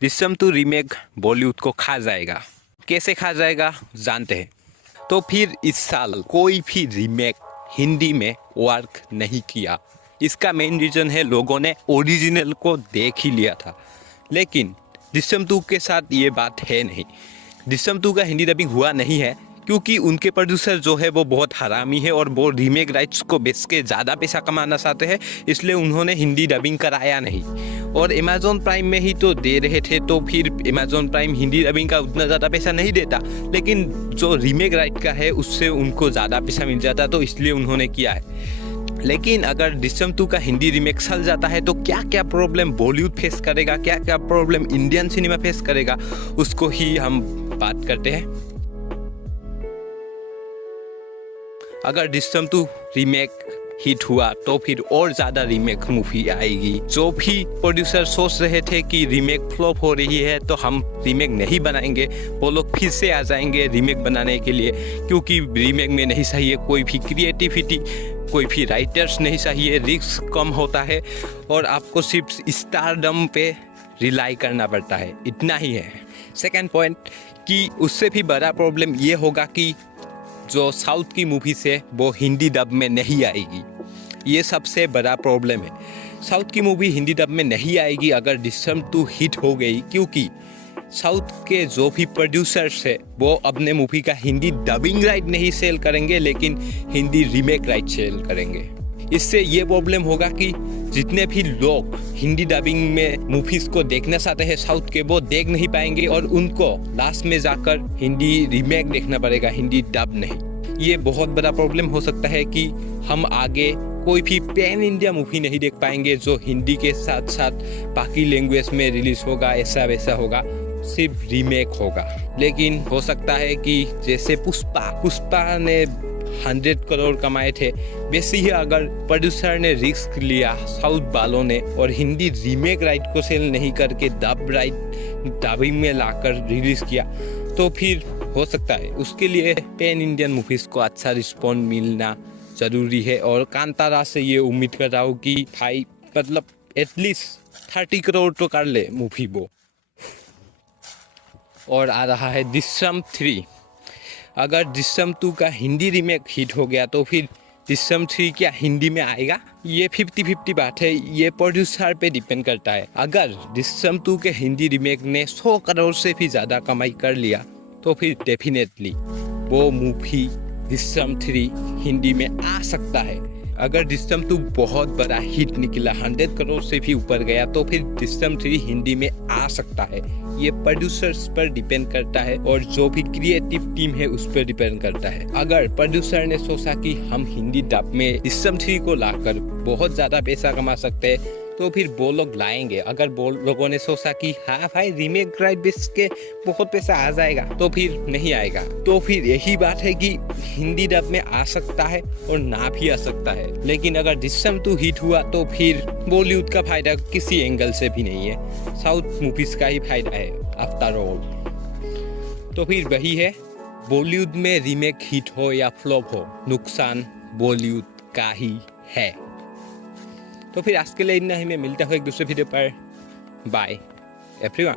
Drishyam 2 remake Bollywood को खा जाएगा। कैसे खा जाएगा जानते हैं। तो फिर इस साल कोई भी रीमेक हिंदी में वर्क नहीं किया। इसका मेन रीज़न है लोगों ने ओरिजिनल को देख ही लिया था। लेकिन दृश्यम 2 के साथ ये बात है नहीं। दृश्यम 2 का हिंदी डबिंग हुआ नहीं है क्योंकि उनके प्रोड्यूसर जो है वो बहुत हरामी है और वो रीमेक राइट्स को बेच के ज़्यादा पैसा कमाना चाहते हैं, इसलिए उन्होंने हिंदी डबिंग कराया नहीं। और अमेज़ॉन प्राइम में ही तो दे रहे थे, तो फिर अमेज़ॉन प्राइम हिंदी डबिंग का उतना ज़्यादा पैसा नहीं देता, लेकिन जो रीमेक राइट का है उससे उनको ज़्यादा पैसा मिल जाता, तो इसलिए उन्होंने किया है। लेकिन अगर दृश्यम 2 का हिंदी रीमेक चल जाता है तो क्या क्या प्रॉब्लम बॉलीवुड फेस करेगा, क्या क्या प्रॉब्लम इंडियन सिनेमा फेस करेगा, उसको ही हम बात करते हैं। अगर दृश्यम 2 रीमेक हिट हुआ तो फिर और ज़्यादा रीमेक मूवी आएगी। जो भी प्रोड्यूसर सोच रहे थे कि रीमेक फ्लॉप हो रही है तो हम रीमेक नहीं बनाएंगे, वो लोग फिर से आ जाएंगे रीमेक बनाने के लिए, क्योंकि रीमेक में नहीं चाहिए कोई भी क्रिएटिविटी, कोई भी राइटर्स नहीं चाहिए, रिस्क कम होता है और आपको सिर्फ स्टारडम पे रिलाई करना पड़ता है, इतना ही है। सेकेंड पॉइंट कि उससे भी बड़ा प्रॉब्लम ये होगा कि जो साउथ की मूवीज़ है वो हिंदी डब में नहीं आएगी। ये सबसे बड़ा प्रॉब्लम है। साउथ की मूवी हिंदी डब में नहीं आएगी अगर दृश्यम 2 हिट हो गई, क्योंकि साउथ के जो भी प्रोड्यूसर्स है वो अपने मूवी का हिंदी डबिंग राइट नहीं सेल करेंगे, लेकिन हिंदी रीमेक राइट सेल करेंगे। इससे ये प्रॉब्लम होगा कि जितने भी लोग हिंदी डबिंग में मूवीज़ को देखना चाहते हैं साउथ के, वो देख नहीं पाएंगे और उनको लास्ट में जाकर हिंदी रीमेक देखना पड़ेगा, हिंदी डब नहीं। ये बहुत बड़ा प्रॉब्लम हो सकता है कि हम आगे कोई भी पैन इंडिया मूवी नहीं देख पाएंगे जो हिंदी के साथ साथ बाकी लैंग्वेज में रिलीज होगा, ऐसा वैसा होगा, सिर्फ रीमेक होगा। लेकिन हो सकता है कि जैसे पुष्पा ने 100 करोड़ कमाए थे, वैसे ही अगर प्रोड्यूसर ने रिस्क लिया साउथ वालों ने और हिंदी रीमेक राइट को सेल नहीं करके डबिंग में लाकर रिलीज किया, तो फिर हो सकता है उसके लिए पैन इंडियन मूवीज़ को अच्छा रिस्पॉन्स मिलना ज़रूरी है। और कांतारा से ये उम्मीद कर रहा हूँ कि भाई मतलब एटलीस्ट 30 करोड़ तो कर ले मूवी वो। और आ रहा है दृश्यम 3। अगर दृश्यम 2 का हिंदी रीमेक हिट हो गया तो फिर दृश्यम 3 क्या हिंदी में आएगा? ये 50-50 बात है, ये प्रोड्यूसर पे डिपेंड करता है। अगर दृश्यम 2 के हिंदी रीमेक ने 100 करोड़ से भी ज़्यादा कमाई कर लिया तो फिर डेफिनेटली वो मूवी दृश्यम 3 हिंदी में आ सकता है। अगर दृश्यम 2 बहुत बड़ा हिट निकला, 100 करोड़ से भी ऊपर गया, तो फिर दृश्यम 3 हिंदी में आ सकता है। ये प्रोड्यूसर्स पर डिपेंड करता है और जो भी क्रिएटिव टीम है उस पर डिपेंड करता है। अगर प्रोड्यूसर ने सोचा कि हम हिंदी डब में दृश्यम 3 को लाकर बहुत ज़्यादा पैसा कमा सकते हैं तो फिर वो लोग लाएंगे। अगर वो लोगों ने सोचा कि हाँ भाई रीमेक राइट बेच के बहुत पैसा आ जाएगा, तो फिर नहीं आएगा। तो फिर यही बात है कि हिंदी डब में आ सकता है और ना भी आ सकता है। लेकिन अगर दृश्यम 2 हिट हुआ तो फिर बॉलीवुड का फायदा किसी एंगल से भी नहीं है, साउथ मूवीज का ही फायदा है आफ्टर ऑल। तो फिर वही है, बॉलीवुड में रीमेक हिट हो या फ्लॉप हो, नुकसान बॉलीवुड का ही है। तो फिर आज के लिए इतना ही। मैं मिलता हूँ एक दूसरे वीडियो पर। Bye everyone.